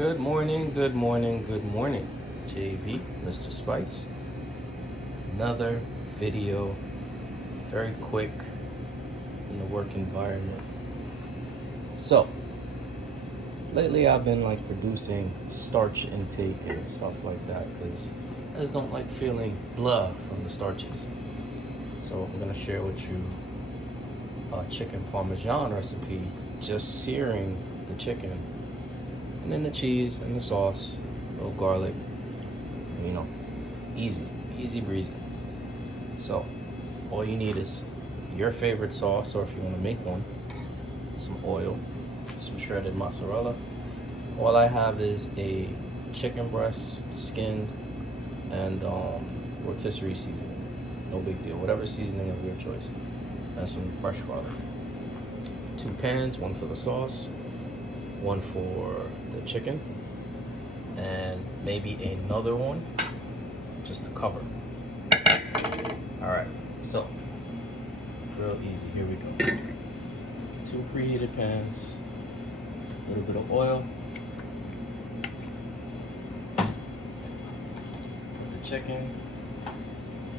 Good morning, good morning, good morning. JV, Mr. Spice. Another video, very quick in the work environment. So, lately I've been like reducing starch intake and stuff like that because I just don't like feeling blah from the starches. So I'm gonna share with you a chicken parmesan recipe, just searing the chicken and then the cheese and the sauce, a little garlic, you know, easy breezy. So all you need is your favorite sauce, or if you want to make one, some oil, some shredded mozzarella. All I have is a chicken breast, skinned, and rotisserie seasoning. No big deal, whatever seasoning of your choice. And some fresh garlic. 2 pans, one for the sauce, one for the chicken, and maybe another one just to cover. All right, so real easy. Here we go. 2 preheated pans, a little bit of oil. Put the chicken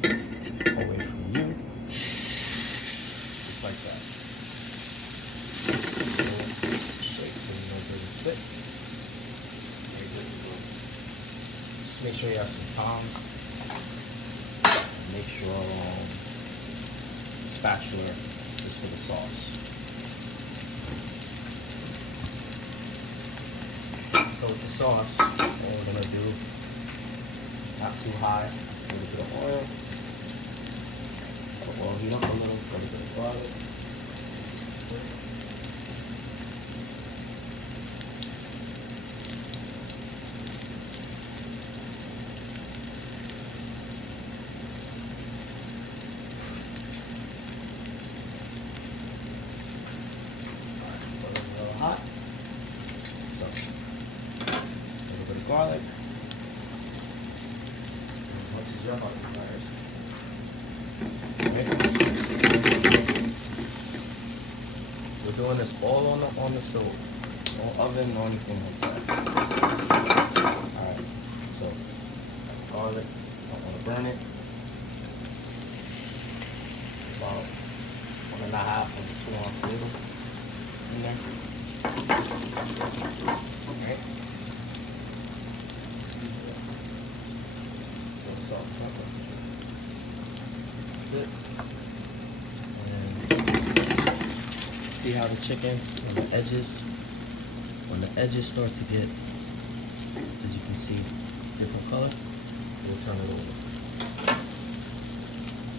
away from you, just like that. Shake so you don't get it stick. Very good. Just make sure you have some tongs. Make sure spatula is for the sauce. So with the sauce, what we're gonna do, not too high, a little bit of oil. The oil heat up a little, a little bit of garlic. Hot. So, a little bit of garlic. As much as your heart desires. Okay. We're doing this all on the stove. No oven or anything like that. Alright. So, garlic. Don't want to burn it. About 1.5 of a 2-ounce needle in there. Okay. That's it. And see how the chicken on the edges, when the edges start to get, as you can see, different color, we'll turn it over.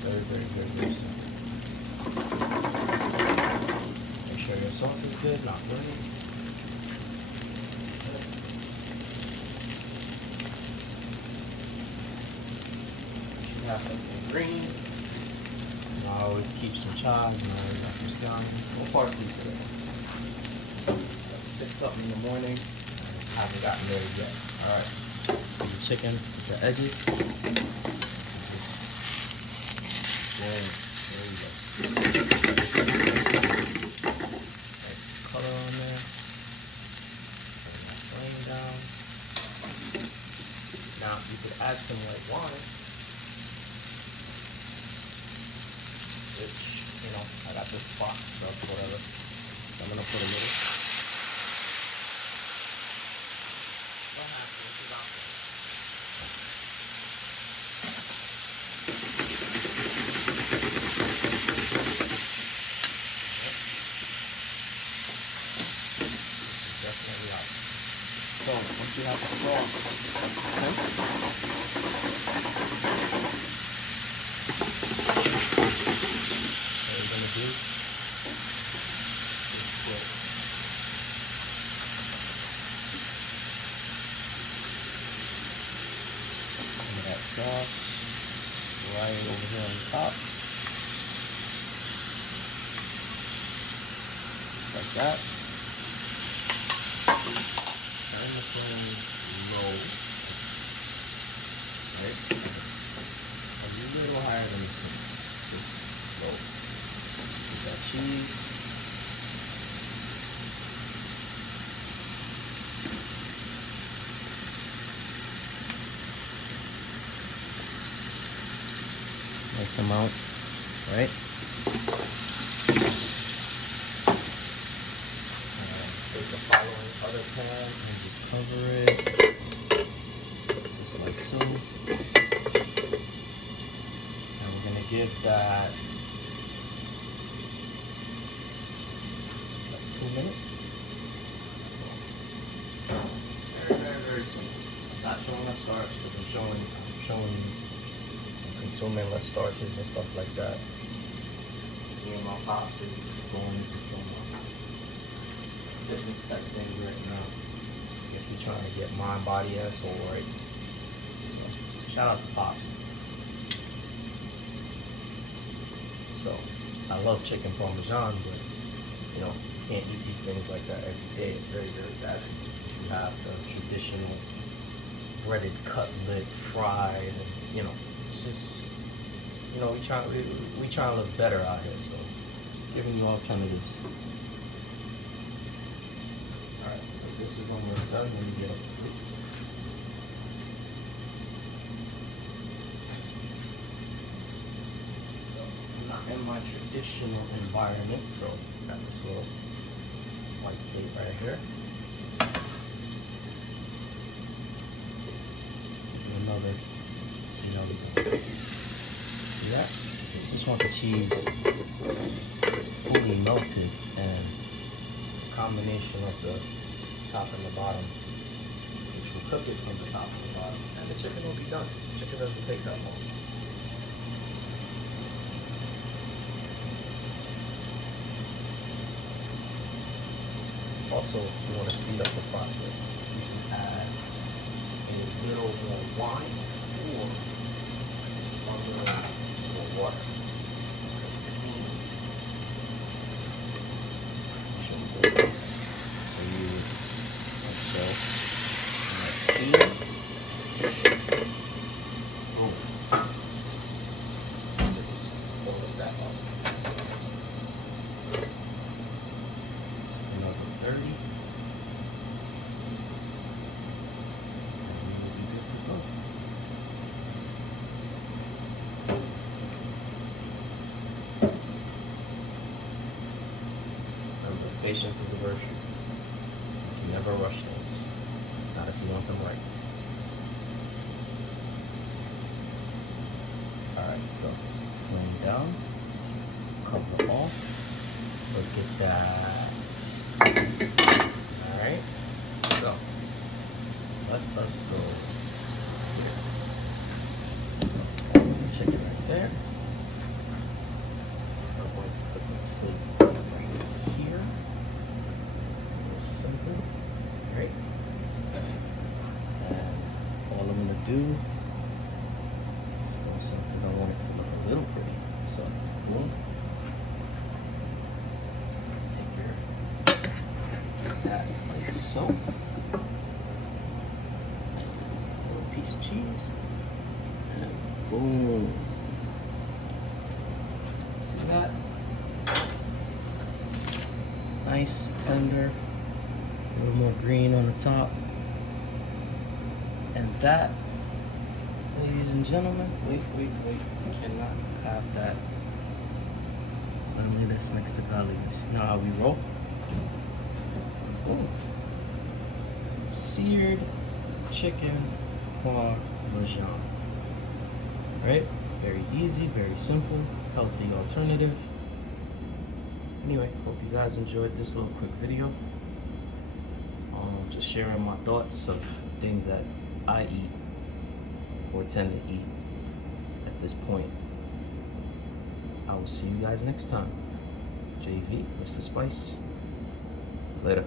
Very simple. Make sure your sauce is good, not burning. Have something green. I always keep some chives and I always have some scallions. No parsley today. Like 6 something in the morning. I haven't gotten there yet. Alright. So the chicken with the edges. There you go. Nice color on there. Turn that flame down. Now you could add some white wine. Which, I got this box stuff, whatever. So I'm gonna put a little. Definitely out. So once you have the sauce, do some of that sauce right over here on top, just like that. Turn the flame low, right? A little higher than the low. That cheese. Nice amount, right? Take the following other pan and just cover it, just like so. And we're gonna give that like 2 minutes. Very simple. I'm not showing the starch because I'm showing consuming less starches and stuff like that. Me and my pops is going into some fitness type things right now. I guess we're trying to get mind, body, and soul right. So, shout out to Pops. So, I love chicken parmesan, but you know, you can't eat these things like that every day. It's very, very bad. You have the traditional breaded cutlet, fried, and you know, it's just, you know, we try to live better out here, so it's giving you alternatives. Alright, so this is almost done. Let me get up to it. So I'm not in my traditional environment, so got this little white plate right here. Another, see how we go. See that? Just want the cheese fully melted, and the combination of the top and the bottom, which will cook it from the top and the bottom, and the chicken will be done. The chicken doesn't take that long. Also, if you want to speed up the process, you can add a little more wine or a little more water. Steam. So you like so. Steam. Boom. Just fill that up. Just another 30. Patience is a virtue. You can never rush things. Not if you want them right. Alright, so flame down. Cover off. Look at that. Alright. So let us go here. Chicken right there. I'm going to put the plate right here. Simple, right? And all I'm gonna do is go some, because I want it to look a little pretty. So, boom. Take care of that like so. A little piece of cheese. And boom. See that? Nice, tender. A little more green on the top. And that, ladies and gentlemen, wait. We cannot have that. Only this next to garlic. You know how we roll? Ooh. Seared chicken parmesan. Right? Very easy, very simple, healthy alternative. Anyway, hope you guys enjoyed this little quick video. Just sharing my thoughts of things that I eat or tend to eat at this point. I will see you guys next time. JV, Mr. Spice. Later.